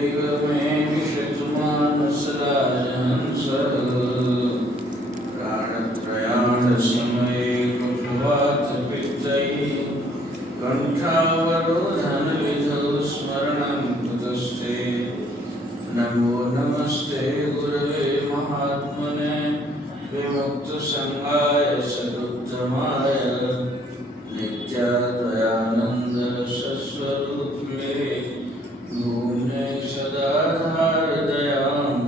दैवमे विश्रुतमानसराजहंस प्राणत्रयाणसमये कुप्वातपित्तैः कण्ठावरोधनविधौ स्मरणं कुतस्ते। नमो नमस्ते गुरवे महात्मने विमुक्तसंगाय सदुत्तमाय नित्याद्वयानन्दरसस्वरूपिणे भूम्ने सदा धारदयाम्बुधम्।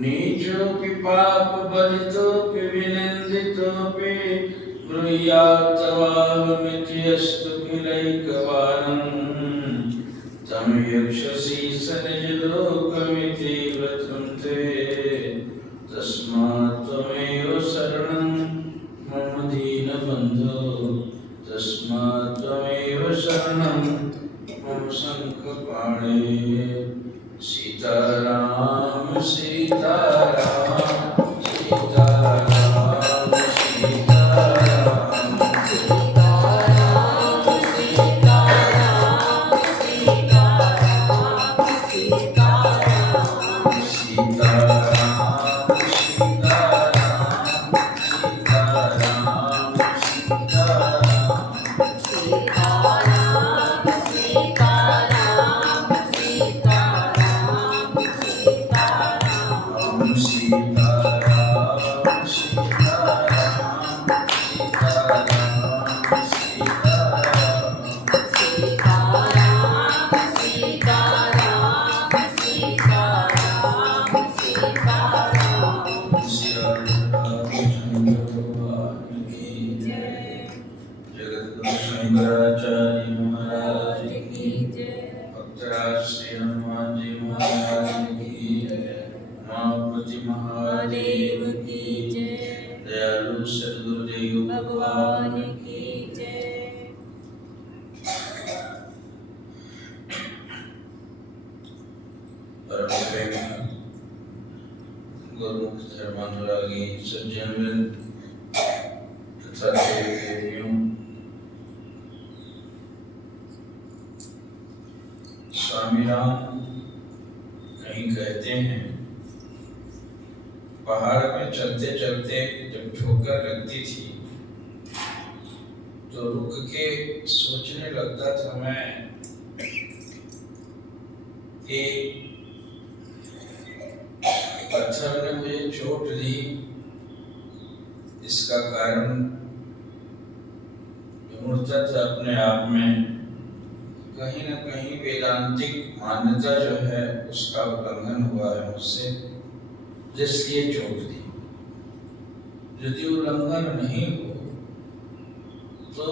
नीचोऽपि पापबलितोऽपि विनिन्दितोऽपि ब्रूयात्तवाहमिति अस्तु किलैकवानम्। तं यक्षसि स निजलोकमिति वदन्ते तस्मात् त्वमेव शरणं मम दीनबन्धो। तस्मात् त्वमेव शरणं मम शङ्खपाणे। सीताराम सीताराम सीताराम सीताराम शंकराचार्य महाराज की जय। भक्तराज श्री हनुमान जी महाराज की जय। उमापति महादेव की जय। दयालु सद्गुरुदेव भगवान की जय। परम प्रेमी गुरुमुख धर्मानुरागी सज्जनवृंद तथा देवियों, स्वामी राम कहीं कहते हैं, पहाड़ में चलते चलते जब ठोकर लगती थी तो रुक के सोचने लगता था मैं कि पत्थर ने मुझे चोट दी, इसका कारण मूर्ता था अपने आप में कहीं न कहीं वेदांतिक मान्यता जो है उसका उल्लंघन हुआ है मुझसे, जिसलिए चोट दी। यदि उल्लंघन नहीं हो तो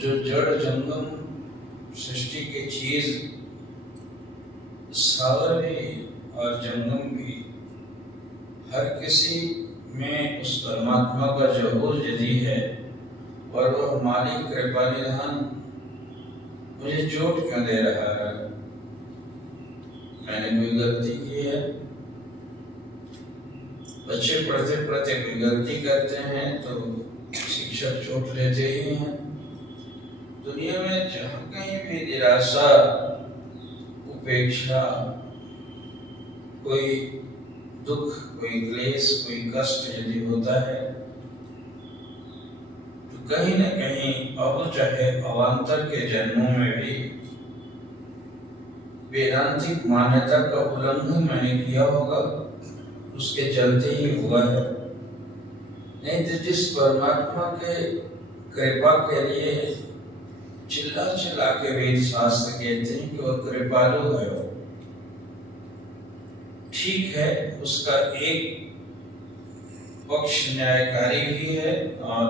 जो जड़ जंगम सृष्टि की चीज सावर भी और जंगम भी हर किसी में उस परमात्मा का जहूर यदि है और वह मालिक कृपा निधान मुझे चोट क्यों दे रहा है? मैंने कोई गलती की है? बच्चे पढ़ते पढ़ते कोई गलती करते हैं तो शिक्षक चोट लेते ही हैं। दुनिया में जहाँ कहीं भी निराशा, उपेक्षा, कोई दुख, कोई क्लेश, कोई कष्ट यदि होता है तो कहीं न कहीं अब चाहे अवान्तर के जन्मों में भी वेदांतिक मान्यता का उल्लंघन मैंने किया होगा, उसके चलते ही हुआ है। नहीं तो जिस परमात्मा के कृपा के लिए चिल्ला चिल्ला के वेद शास्त्र कहते हैं कि वह कृपालु है, ठीक है, उसका एक पक्ष न्यायकारी भी है और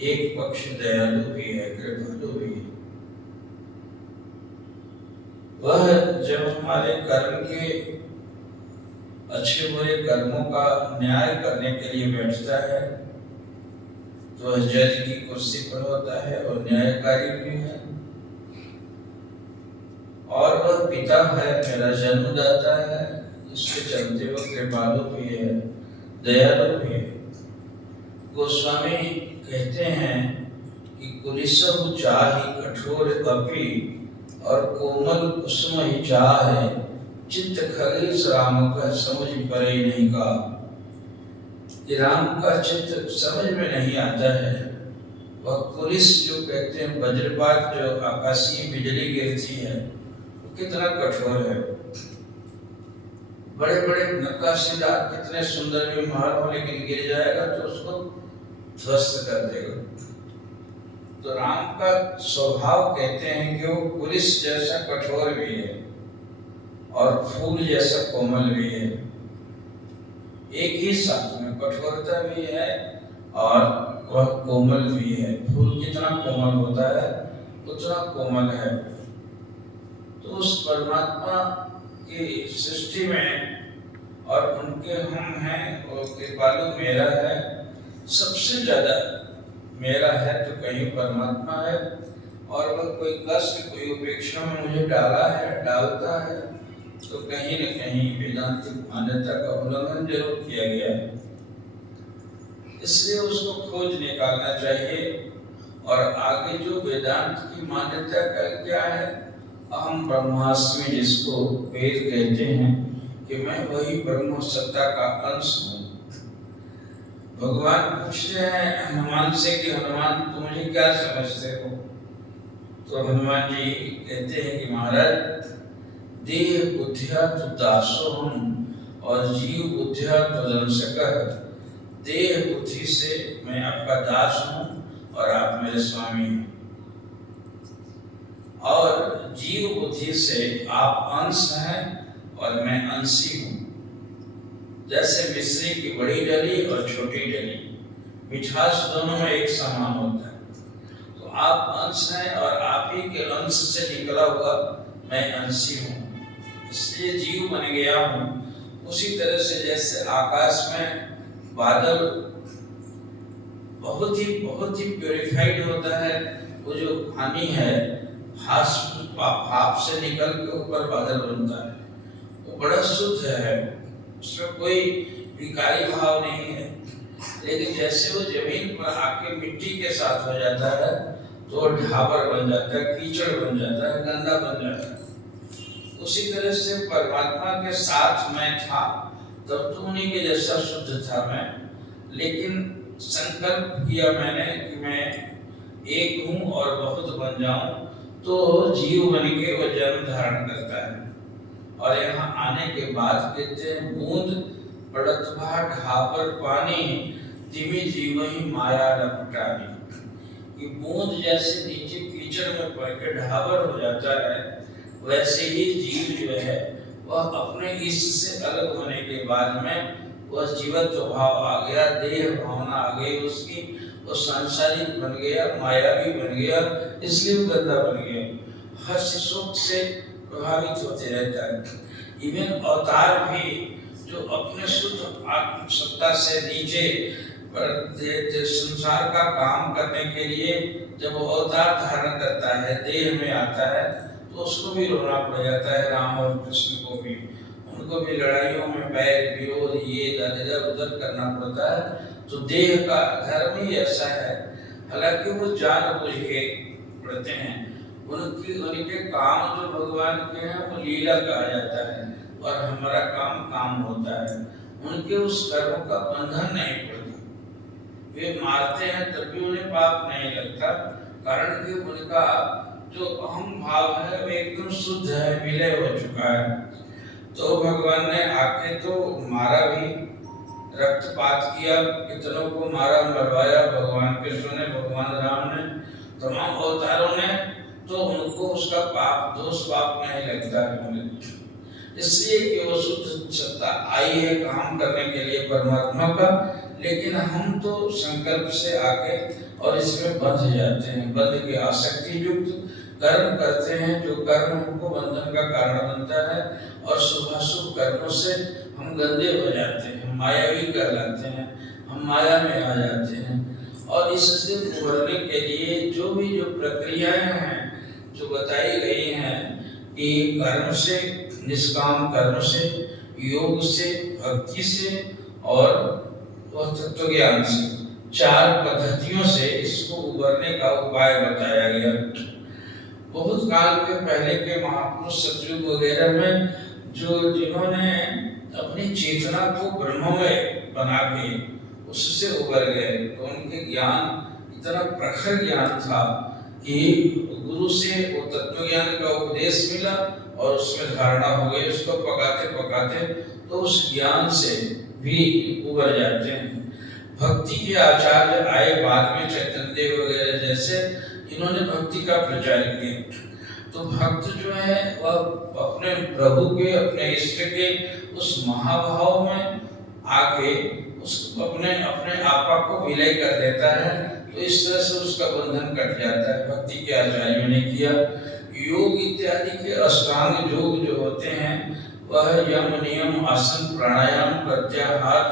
एक पक्ष दयालु भी है, कृपालु भी है। वह जब हमारे कर्म के अच्छे बुरे कर्मों का न्याय करने के लिए बैठता है तो वह जज की कुर्सी पर होता है और न्यायकारी भी है, और वह पिता है, मेरा जन्मदाता है, इसके चलते वह कृपालु भी है, दयालु भी है। गोस्वामी कहते हैं कि कुलिसहु चाहि कठोर कपि और कोमल कुसुम ही चाहे, चित्त खगेश राम का समझ परे नहीं का। ये राम का चित्त समझ में नहीं आता है। वह पुलिस जो कहते हैं, वज्रपात जो आकाशीय बिजली गिरती है, वो कितना कठोर है। बड़े बड़े नक्काशीदार कितने सुंदर भी महल हो, लेकिन गिर जाएगा तो उसको ध्वस्त कर देगा। तो राम का स्वभाव कहते हैं कि वो पुलिस जैसा कठोर भी है और फूल जैसा कोमल भी है। एक ही साथ में कठोरता भी है और वह कोमल भी है। फूल जितना कोमल होता है उतना कोमल है। तो उस परमात्मा की सृष्टि में और उनके हम हैं, और कृपालु मेरा है, सबसे ज्यादा मेरा है तो कहीं परमात्मा है। और वह कोई कष्ट कोई उपेक्षा में मुझे डाला है, डालता है, तो कहीं न कहीं वेदांतिक मान्यता का उल्लंघन जरूर किया गया है। इसलिए उसको खोज निकालना चाहिए। और आगे जो वेदांत की मान्यता का क्या है, अहम ब्रह्मास्मि, जिसको वेद कहते हैं कि मैं वही ब्रह्म सत्ता का अंश हूँ। भगवान पूछते हैं हनुमान से कि हनुमान तुम मुझे क्या समझते हो? तो हनुमान जी कहते हैं कि महाराज, देह बुद्धिया तो दासो हम और जीव बुद्धिया तो दंशकर। देह बुद्धि से मैं आपका दास हूँ और आप मेरे स्वामी हैं, और जीव बुद्धि से आप अंश हैं और मैं अंशी हूँ। जैसे मिश्री की बड़ी डली और छोटी डली, मिठास दोनों में एक समान होता है। तो आप अंश हैं और आप ही के अंश से निकला हुआ मैं अंशी हूँ, इसलिए जीव बन गया हूँ। उसी तरह से जैसे आकाश में बादल बहुत ही प्योरीफाइड होता है, वो जो पानी है भाप से निकल के ऊपर बादल बनता है, वो बड़ा शुद्ध है, उसमें कोई विकारी भाव नहीं है। लेकिन जैसे वो जमीन पर आके मिट्टी के साथ हो जाता है तो ढाबर बन जाता है, कीचड़ बन जाता है, गंदा बन जाता है। उसी तरह से परमात्मा के साथ मैं था तब तो उन्हीं के जैसा शुद्ध था मैं, लेकिन संकल्प किया मैंने कि मैं एक हूँ और बहुत बन जाऊं, तो जीव बन के वो जन्म धारण करता है। और यहाँ आने के बाद कहते हैं बूंद पड़त भा ढापर पानी, तिमी जीव ही माया लपटानी। ये बूंद जैसे नीचे कीचड़ में पड़ के ढाबर हो जाता है, वैसे ही जीव जो है वह अपने इष्ट से अलग होने के बाद में वह जीवत्व भाव आ गया, देह भावना आ गई उसकी, वो सांसारिक बन गया, मायावी बन गया, इसलिए गंदा बन गया, हर्ष सुख से प्रभावित होते रहता है। इवन अवतार भी जो अपने शुद्ध आत्म सत्ता से नीचे पर संसार का काम करने के लिए जब वो अवतार धारण करता है, देह में आता है, तो उसको भी रोना पड़ जाता है। राम और कृष्ण को भी, उनको भी लड़ाइयों में बैर विरोध ये इधर उधर करना पड़ता है। तो देह का धर्म ही ऐसा है। हालांकि वो जानबूझ के पढ़ते हैं, उनके काम जो भगवान के हैं वो लीला कहा जाता है, और हमारा काम होता है। उनके उस कर्म का बंधन नहीं पड़ता, वे मारते हैं तब भी उन्हें पाप नहीं लगता, कारण कि उनका जो अहम भाव है वो एकदम शुद्ध है, विलय हो चुका है। तो भगवान ने आके तो मारा भी, रक्तपात किया, कितनों को मारा मरवाया, भगवान कृष्ण ने, भगवान राम ने, तमाम अवतारों ने, तो उनको उसका पाप दोष पाप नहीं लगता है, इसलिए कि वो शुद्ध सत्ता आई है काम करने के लिए परमात्मा का। लेकिन हम तो संकल्प से आके और इसमें बंध जाते हैं, बंध के आसक्ति युक्त कर्म करते हैं, जो कर्म हमको बंधन का कारण बनता है, और शुभाशुभ कर्मों से हम गंदे हो जाते हैं, मायावी कहलाते हैं, हम माया में आ जाते हैं। और इससे उभरने के लिए जो प्रक्रियाएं हैं जो बताई गई हैं कि कर्म से, निष्काम कर्म से, योग से, भक्ति से और तत्व ज्ञान से, 4 पद्धतियों से इसको उभरने का उपाय बताया गया। बहुत काल के पहले के महापुरुष सतयुग वगैरह में जिन्होंने अपनी चेतना को ब्रह्ममय बना के उससे उबर गए, तो उनके ज्ञान इतना प्रखर ज्ञान था कि गुरु से वो तत्व ज्ञान का उपदेश मिला और उसमें धारणा हो गई। उसको पकाते पकाते तो उस ज्ञान से भी उबर जाते हैं। भक्ति के आचार्य आए बाद में, चैतन्य देव वगैरह जैसे, इन्होंने भक्ति का प्रचार किया। तो भक्त जो है वह अपने प्रभु के, अपने इष्ट के उस महाभाव में आके उसको अपने आपा को विलय कर देता है। तो इस तरह से उसका बंधन कट जाता है। भक्ति के आचार्यों ने किया। योग इत्यादि के अष्टांग योग जो होते हैं वह यम, नियम, आसन, प्राणायाम, प्रत्याहार,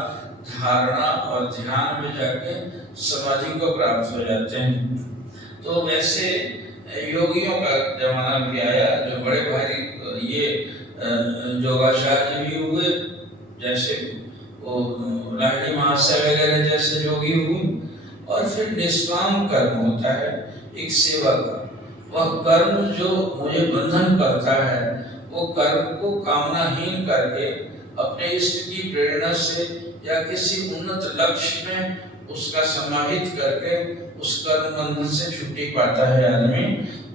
धारणा और ध्यान में जाके समाधि को प्राप्त हो जाते हैं। तो वैसे योगियों का जमाना भी आया, जो बड़े भारी ये योगाचार्य भी हुए, जैसे वो लाहिड़ी महाशय वगैरह जैसे योगी हुए। और फिर निष्काम कर्म होता है एक सेवा का। वह कर्म जो मुझे बंधन करता है, वो कर्म को कामनाहीन करके अपने इष्ट की प्रेरणा से या किसी उन्नत लक्ष्य में उसका समाहित करके उस कर्म बंधन से छुट्टी पाता है आदमी।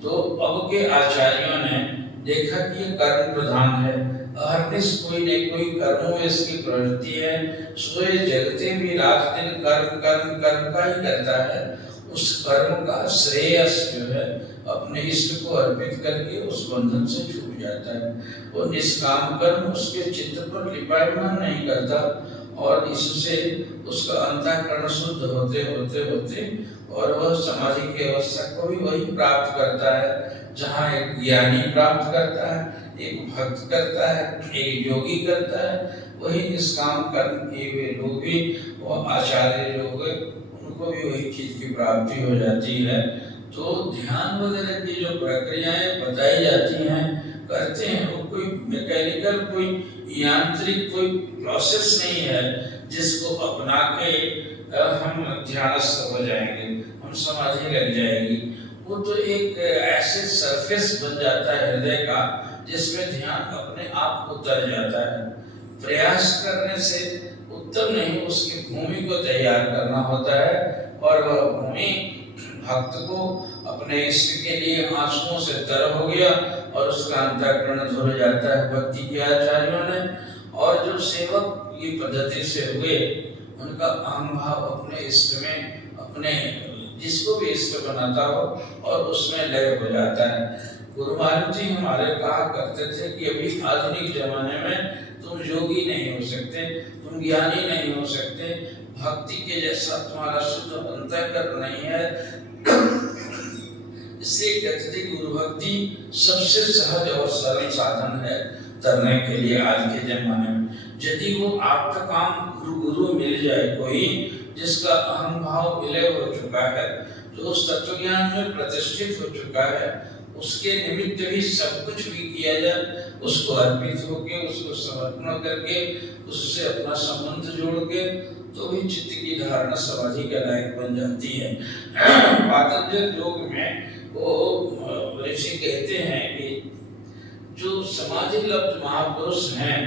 तो अब के आचार्यों ने देखा कि ये कर्म प्रधान है, हर कोई न कोई कर्मों में इसकी प्रवृत्ति है, सोए जगते भी रात दिन कर्म कर्म कर्म का ही करता है। उस कर्म का श्रेयस जो है अपने इष्ट को अर्पित करके उस बंधन से छूट जाता है। वो निष्काम कर्म उसके चित्त पर लिपायमान नहीं करता और इससे उसका अंतःकरण शुद्ध होते होते होते और वह समाधि की अवस्था को भी वही प्राप्त करता है जहाँ एक ज्ञानी प्राप्त करता है, एक भक्त करता है, एक योगी करता है। वही निष्काम कर्म किए हुए लोग भी, वो आचार्य लोग, उनको भी वही चीज की प्राप्ति हो जाती है। तो ध्यान वगैरह की जो प्रक्रियाएं बताई जाती हैं, करते हैं, वो कोई मैकेनिकल, कोई यांत्रिक कोई प्रोसेस नहीं है जिसको अपना के हम ध्यानस्थ हो जाएंगे, हम समाधि लग जाएगी। वो तो एक ऐसे सरफेस बन जाता है हृदय का जिसमें ध्यान अपने आप उतर जाता है। प्रयास करने से उत्तम नहीं, उसकी भूमि को तैयार करना होता है और वह भूमि भक्त को अपने इष्ट के लिए आंसुओं से तर हो गया और उसका अंतःकरण धुल जाता है भक्ति के आचार्यों ने। और जो सेवक ये पद्धति से हुए, उनका अहम भाव अपने इष्ट में, अपने जिसको भी इष्ट बनाता हो और उसमें लय हो जाता है। गुरु महाराज जी हमारे कहा करते थे कि अभी आधुनिक जमाने में तुम योगी नहीं हो सकते, तुम ज्ञानी नहीं हो सकते, भक्ति के जैसा तुम्हारा शुद्ध अंतःकरण नहीं है। इसलिए कहते थे गुरु भक्ति सबसे सहज और सरल साधन है करने के लिए आज के जमाने में। यदि वो आपका काम गुरु मिल जाए, कोई जिसका अहम भाव विलय हो चुका है, जो उस तत्व ज्ञान में प्रतिष्ठित हो चुका है, उसके निमित्त भी सब कुछ भी किया जाए, उसको अर्पित होके, उसको समर्पण करके, उससे अपना संबंध जोड़ के, तो भी चित्त की धारणा समाधि के लायक बन जाती है। पातंजल योग में वो ऋषि कहते हैं कि जो समाधि लब्ध महापुरुष हैं,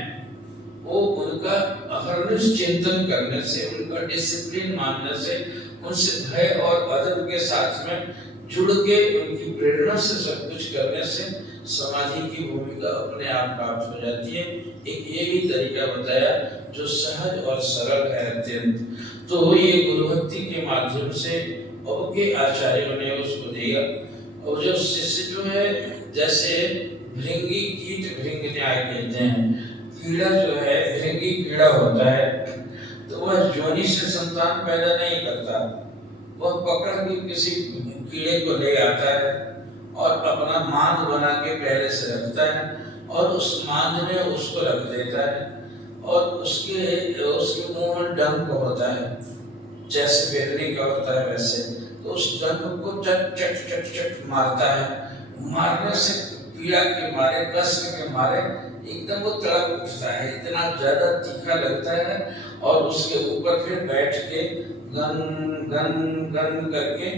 वो उनका अहर्निश चिंतन करने से, उनका डिसिप्लिन मानने से, उनसे भय और अदब के साथ में जुड़ के उनकी प्रेरणा से सब कुछ करने से समाधि की भूमिका अपने आप प्राप्त हो जाती है। एक ये भी तरीका बताया जो सहज और सरल है अत्यंत। तो ये गुरु भक्ति के माध्यम से अब के आचार्यों ने उसको दिया। और जो शिष्य जो है, जैसे भृंगी कीट भृंग न्याय कहते हैं, कीड़ा जो है भृंगी कीड़ा होता है, तो वह जोनी से संतान पैदा नहीं करता, वह पकड़ के किसी कीड़े को ले आता है और अपना मांद बना के पहले से रखता है और उस मांद में उसको रख देता है और उसके मुंह में डंक होता है, जैसे बेदनी का होता है वैसे, तो उस डंक को चट चट चट चट मारता है। मारने से पीड़ा के मारे, कष्ट के मारे एकदम वो तड़प उठता है, इतना ज्यादा तीखा लगता है। और उसके ऊपर फिर बैठ के गन गन गन करके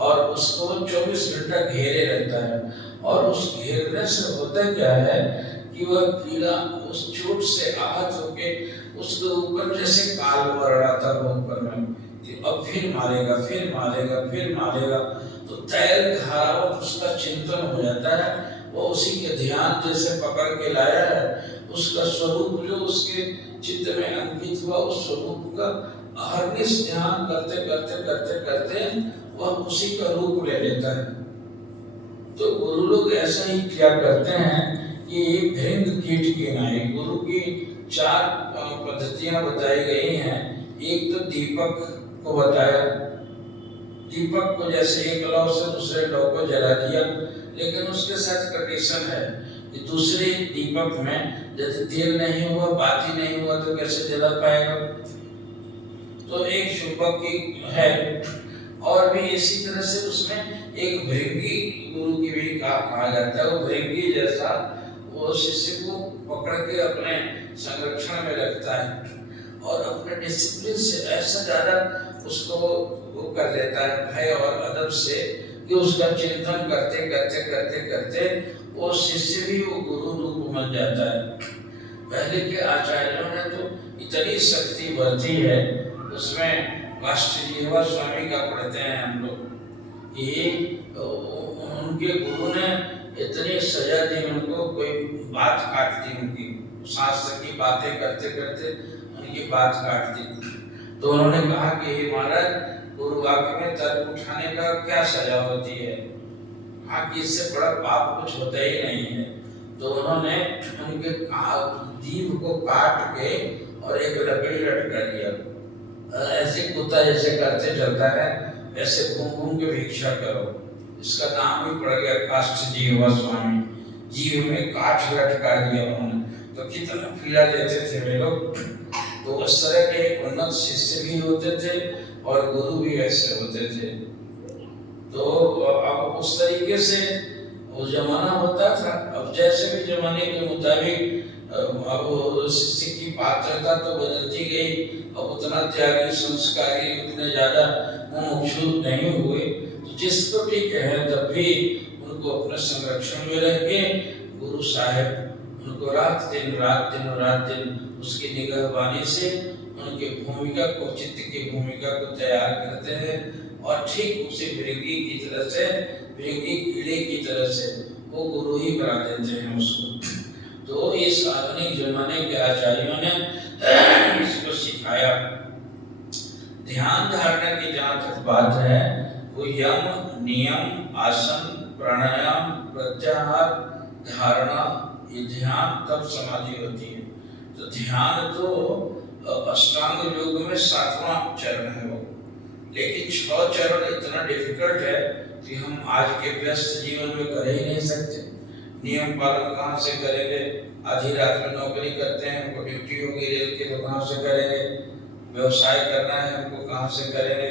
और उसको 24 घंटा घेरे रहता है। और उस घेरने से होता क्या है कि वह कीड़ा उस चोट से आहत होके उसके ऊपर जैसे काल मर रहा था वो ऊपर में, अब फिर मारेगा, फिर मारेगा, फिर मारेगा। तो तैल धारावत उसका चिंतन हो जाता है। वो उसी के ध्यान जैसे पकड़ के लाया है, उसका स्वरूप जो उसके चित्त में अंकित हुआ, उस स्वरूप का अहर्निश ध्यान करते करते करते करते वह उसी का रूप ले लेता है। तो गुरु लोग ऐसा ही क्या करते हैं कि भृंग कीट के नाई गुरु की 4 पद्धतियां बताई गई हैं। एक तो दीपक को बताया, दीपक को जैसे एक लौ से दूसरे लौ को जला दिया, लेकिन उसके साथ कंडीशन है कि दूसरे दीपक में जैसे तेल नहीं हुआ, बाती नहीं हुआ तो कैसे जला पाएगा। तो एक शुभक की है। और भी इसी तरह से उसमें एक भृंगी गुरु की भी कहा जाता है। वो भृंगी जैसा वो शिष्य को पकड़ के अपने संरक्षण में रखता है और अपने डिसिप्लिन से ऐसा ज्यादा उसको वो कर देता है भय और अदब से कि उसका चिंतन करते करते करते करते वो शिष्य भी वो गुरु रूप बन जाता है। पहले के आचार्यों ने तो इतनी शक्ति बरती है, उसमें वाष्ठजीवा स्वामी का पढ़ते हैं हम लोग कि उनके गुरु ने इतनी सजा दी उनको, कोई बात काट दी उनकी, शास्त्र की बातें करते करते उनकी बात काट दी। तो उन्होंने कहा कि हे महाराज, गुरु वाक्य में तर्क उठाने का क्या सजा होती है? हाँ कि इससे बड़ा पाप कुछ होता ही नहीं है। तो उन्होंने उनके जीभ को काट के और एक लकड़ी लटका दिया, ऐसे कुत्ता जैसे करते चलता है ऐसे घूम घूम के भिक्षा करो। इसका नाम भी पड़ गया काष्ठजीवा स्वामी। जीव में काठ लटका दिया उन्होंने, तो कितना पीड़ा देते थे वे लोग। तो उस तरह के उन्नत शिष्य भी होते थे और गुरु भी ऐसे होते थे। तो अब उस तरीके से वो जमाना होता था। अब जैसे भी जमाने के मुताबिक अब शिष्य की पात्रता तो बदलती गई। अब उतना त्यागी, संस्कारी, उतने ज्यादा मुमुक्षु नहीं हुए। तो जिसको ठीक है तब भी उनको अपने संरक्षण में रह के गुरु साहब उनको रात दिन उसकी निगहबानी से उनके भूमिका को, चित्त की भूमिका को तैयार करते हैं और ठीक उसी भृंगी की तरह से, भृंगी कीड़े की तरह से वो गुरु ही बना देते हैं उसको। तो इस आधुनिक जमाने के आचार्यों ने इसको सिखाया। ध्यान धारणा की जहाँ तक बात है, वो यम, नियम, आसन, प्राणायाम, प्रत्याहार, धारणा, ये ध्यान तब समाधि होती है। तो ध्यान तो अष्टांग योग में 7वां चरण है वो, लेकिन 6 चरण इतना डिफिकल्ट है कि हम आज के व्यस्त जीवन में कर ही नहीं सकते। नियम पालन कहाँ से करेंगे? आधी रात में नौकरी करते हैं, हमको ड्यूटी होगी रेल की, तो कहाँ से करेंगे? व्यवसाय करना है हमको, कहाँ से करेंगे?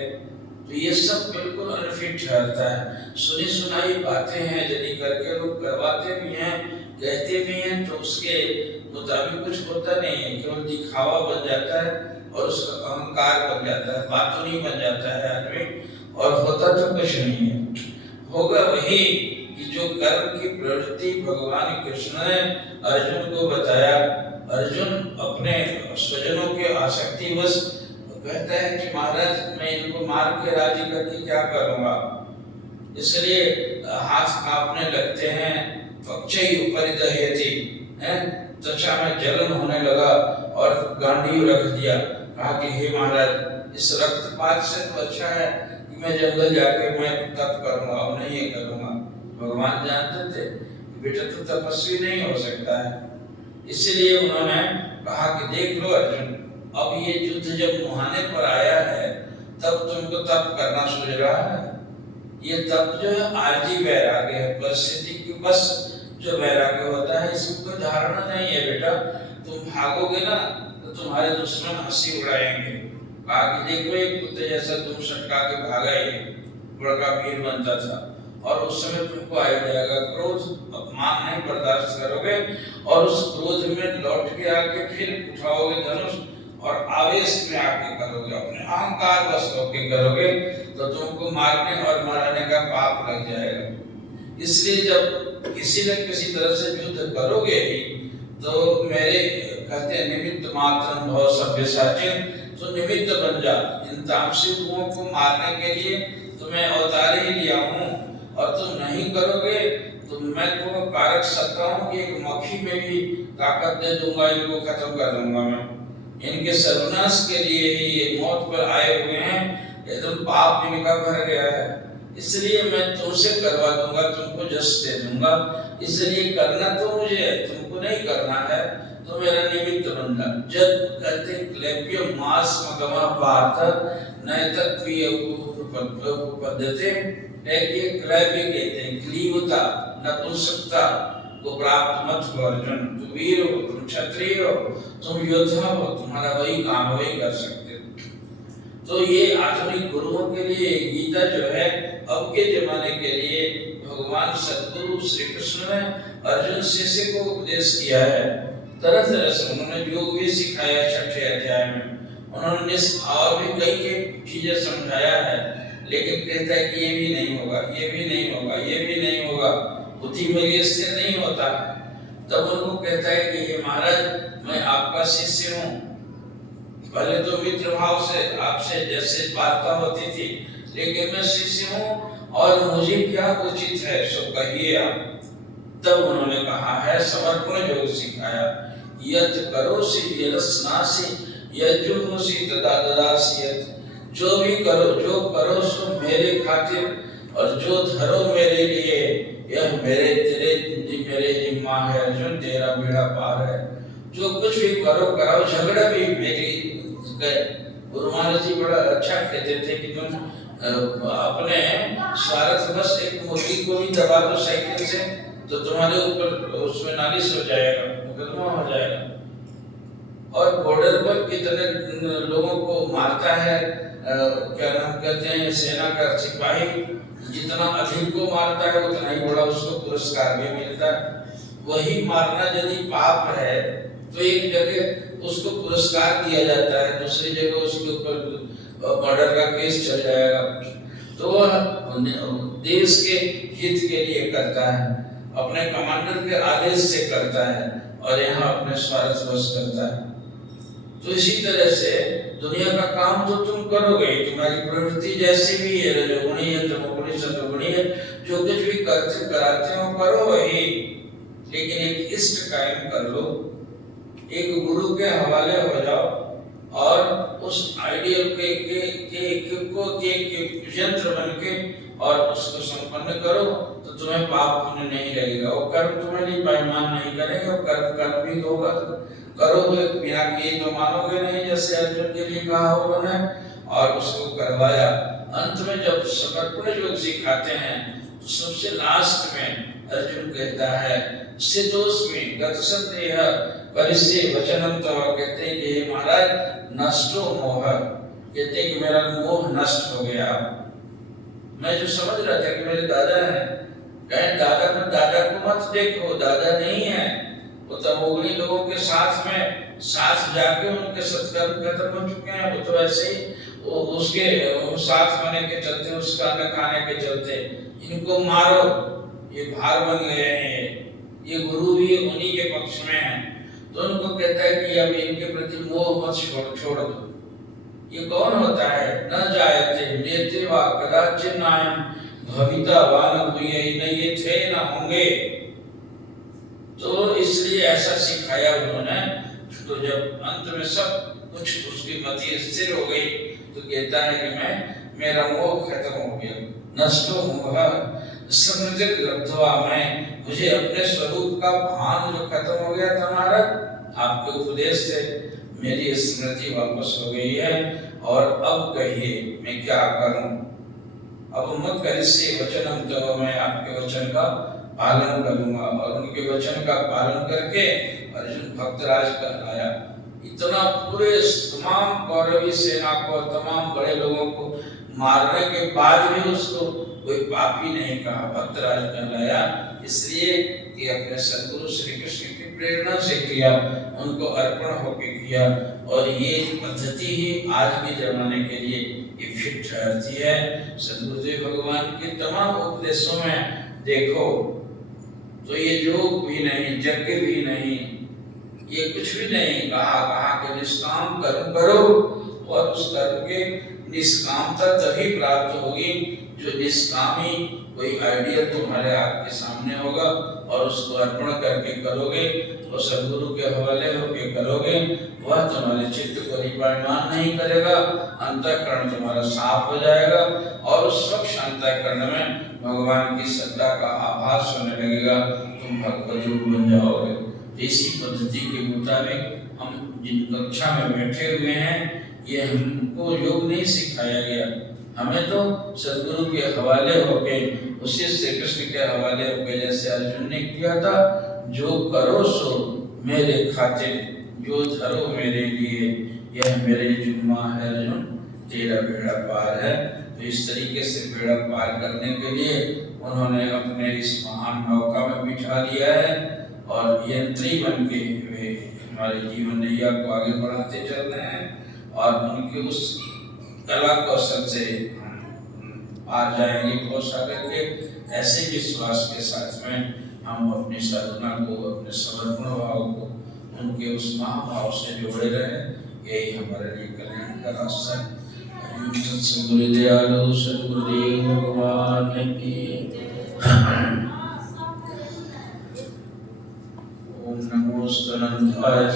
तो ये सब बिल्कुल अनफिट ठहरता है। सुनी सुनाई बातें हैं, यदि करके लोग करवाते भी हैं, कहते भी हैं, तो उसके मुताबिक कुछ होता नहीं है, केवल दिखावा बन जाता है और उसका अहंकार बन जाता है, बातूनी बन जाता है आदमी, और होता तो कुछ नहीं है। होगा वही कि जो कर्म की प्रवृत्ति भगवान कृष्ण ने अर्जुन को बताया। अर्जुन अपने स्वजनों के आसक्तिवश कहता है कि महाराज, मैं इनको मार के राजी करके क्या करूंगा, इसलिए हाथ कांपने लगते हैं। पक्षी उपरिदह्यति, त्वचा में जलन होने लगा और गांडीव रख दिया। कहा कि हे महाराज, इस रक्तपात से तो अच्छा है कि मैं जंगल जाके मैं तप करूंगा, अब नहीं ये करूंगा। भगवान जानते थे बेटा तो तपस्वी नहीं हो सकता है, इसलिए उन्होंने कहा कि देख लो अर्जुन, अब ये युद्ध जब मुहाने पर आया है तब तुमको तप करना सूझ रहा है। ये तप जो है आरजी वैराग्य है, परिस्थिति की बस जो वैराग्य होता है, इसमें कोई धारणा नहीं है बेटा। तुम भागोगे ना तो तुम्हारे दुश्मन हंसी उड़ाएंगे। कहा कि देखो एक कुत्ते जैसा तुम सटका के भागा, ये बड़का वीर बनता था, और उस समय तुमको आ जाएगा क्रोध, अपमान नहीं बर्दाश्त करोगे और उस क्रोध में लौट के आके फिर उठाओगे धनुष और आवेश में आके करोगे, अपने अहंकार वश होके करोगे तो तुमको मारने और मराने का पाप लग जाएगा। इसलिए जब किसी न किसी तरह से युद्ध करोगे ही तो मेरे कहते हैं निमित्त मात्र भव सभ्यसाची, तो निमित्त बन जा। इन तामसिक गुणों को मारने के लिए तुम्हें अवतार ही लिया हूँ और तुम नहीं करोगे तो मैं तुम्हें कारक सकता हूँ कि एक मक्खी में भी ताकत दे दूंगा, इनको खत्म कर दूंगा। मैं इनके सर्वनाश के लिए ही ये मौत पर आए हुए हैं, एकदम पाप इनका भर गया है, इसलिए मैं तुमसे करवा दूंगा, तुमको जस दे दूंगा। इसलिए करना तो मुझे है, तुमको नहीं करना है, तो मेरा निमित्त बन जा। जब कहते क्लेप्य मास मगमा पार्थ नैतत्वीय पद्धति है, क्लेप्य कहते हैं क्लीवता नपुंसकता को प्राप्त मत हो अर्जुन, तुम वीर हो, तुम क्षत्रिय हो, तुम योद्धा हो, तुम्हारा वही काम वही कर सकते हो। तो ये आधुनिक गुरुओं के लिए गीता जो है अब के जमाने के लिए भगवान सद्गुरु श्री कृष्ण ने अर्जुन शिष्य को उपदेश किया है। तरह तरह से उन्होंने योग भी सिखाया, 6ठे अध्याय में उन्होंने और भी कई चीजें समझाया है, लेकिन कहता है कि ये भी नहीं होगा, ये भी नहीं होगा, ये भी नहीं होगा, बुद्धि में स्थिर नहीं होता। तब उनको कहता है कि ये महाराज मैं आपका शिष्य हूँ, पहले तो मित्र भाव से आपसे जैसे वार्ता होती थी, लेकिन मैं शिष्य हूँ और मुझे क्या उचित है सो कहिए आप। तब उन्होंने कहा है समर्पण योग सिखाया, यत् करोसि यदस्नासि यज्जुहोसि तदा ददासि यत्, जो भी करो जो करो सो मेरे खातिर और जो धरो मेरे लिए, यह मेरे जिम्मा है अर्जुन, तेरा बेड़ा पार है। जो कुछ भी करो कराओ, झगड़ा भी मेरी। गुरु महाराज जी बड़ा अच्छा कहते थे कि तुम अपने स्वार्थ बस एक मुर्गी को भी दबा दो साइकिल से तो तुम्हारे ऊपर उसमें नालिश हो जाएगा, मुकदमा हो जाएगा। और बॉर्डर पर कितने लोगों को मारता है, क्या नाम कहते हैं, सेना का सिपाही जितना अधिक को मारता है उतना ही बड़ा उसको पुरस्कार भी मिलता है। वही मारना यदि पाप है तो एक जगह उसको पुरस्कार दिया जाता है, दूसरी जगह उसके ऊपर मर्डर का केस चल जाएगा। तो वह देश के हित के लिए करता है, अपने कमांडर के आदेश से करता है और यहाँ अपने स्वार्थ वश करता है। तो इसी तरह से दुनिया का काम तो तुम करोगे, तुम्हारी प्रवृत्ति जैसी भी है, रजोगुणी है, तमोगुणी, सत्वगुणी है, जो कुछ भी करते कराते हो करो वही, लेकिन एक इष्ट कायम कर लो, एक गुरु के हवाले हो जाओ और उस आइडियल के यंत्र बन के और उसको संपन्न करो, तो तुम्हें पाप होने नहीं लगेगा। वो कर्म तुम्हें नहीं पायमान नहीं करेंगे, वो कर्म भी होगा करोगे, बिना किए तो मानोगे नहीं, जैसे अर्जुन के लिए कहा उन्होंने और उसको करवाया। अंत में जब समर्पण योग सिखाते हैं तो सबसे लास्ट में अर्जुन कहता है स्थितोस्मि गतसन्देह परिस्य वचनम तव, कहते हैं कि महाराज नष्टो मोह, कहते हैं कि मेरा मोह नष्ट हो गया। मैं जो समझ रहा था कि मेरे दादा हैं, कहें दादा को मत देखो, दादा नहीं है, वो तमोगुणी लोगों के साथ जाके उनके सत्कर्म खत्म हो चुके हैं। वो तो ऐसे ही उसके साथ होने के चलते, उसका अन्न खाने के चलते इनको मारो, ये भार बन गए हैं, ये गुरु भी उन्हीं के पक्ष में है। तो उनको कहता है कि अब इनके प्रति मोह मत छोड़ दो। ये कौन होता है? न जायते नेते वा कदाचित् नायम भविता वान भूये, न ये थे न होंगे। तो इसलिए ऐसा सिखाया उन्होंने। तो जब अंत में सब कुछ उसकी मति स्थिर हो गई तो कहता है कि मेरा मोह खत्म हो गया, नष्टो मोह स्मृति लब्ध्वा, मैं मुझे अपने स्वरूप का भान जो खत्म हो गया था महाराज, आपके उपदेश से मेरी स्मृति वापस हो गई है। और अब कहिए मैं क्या करूं? अब मत करिष्ये वचनम तव, मैं आपके वचन का पालन करूंगा। और उनके वचन का पालन करके अर्जुन भक्तराज कहलाया। इतना पूरे तमाम कौरवी सेना को, तमाम बड़े लोगों को मारने के बाद भी उसको कोई पापी नहीं कहा, भक्तराज कहलाया, इसलिए कि अपने सदगुरु श्री कृष्ण की प्रेरणा से किया, उनको अर्पण होके किया। और ये पद्धति ही आज के जमाने के लिए ये फिट ठहरती है। सदगुरुदेव भगवान के तमाम उपदेशों में देखो तो ये योग भी नहीं, यज्ञ भी नहीं, ये कुछ भी नहीं कहा कि निष्काम कर्म करो, और उस कर्म के निष्कामता तभी प्राप्त होगी जो निष्कामी कोई आइडियल तुम्हारे आपके सामने होगा और उसको अर्पण करके करोगे और सदगुरु के हवाले होके करोगे, वह तुम्हारे चित्त को परिमाण नहीं करेगा, अंतःकरण तुम्हारा साफ हो जाएगा और उस स्वच्छ अंतःकरण में भगवान की सत्ता का आभास होने लगेगा, तुम भगवत रूप बन जाओगे। इसी पद्धति के मुताबिक हम जिन कक्षा में बैठे हुए हैं, ये हमको योग नहीं सिखाया गया, हमें तो सदगुरु के हवाले होके, उसी श्री कृष्ण के हवाले होके, जैसे अर्जुन ने किया था, जो करो सो मेरे खातिर, जो धरो मेरे लिए, यह मेरे जुम्मा है अर्जुन, तेरा बेड़ा पार है। तो इस तरीके से बेड़ा पार करने के लिए उन्होंने अपने इस महान नौका में बिठा दिया है और यंत्री बन के वे हमारे जीवन नैया को आगे बढ़ाते चल रहे हैं और उनके उस कला कौशल से पार जाएंगे बहुत सागर के। ऐसे विश्वास के साथ में हम अपनी साधना को, अपने समर्पण भाव को उनके उस महाभाव से जोड़े रहे, यही हमारे लिए कल्याण का रास्ता है। गुरुदयालु सदगुरुदेव भगवान की। ओम नमो स्तनंताय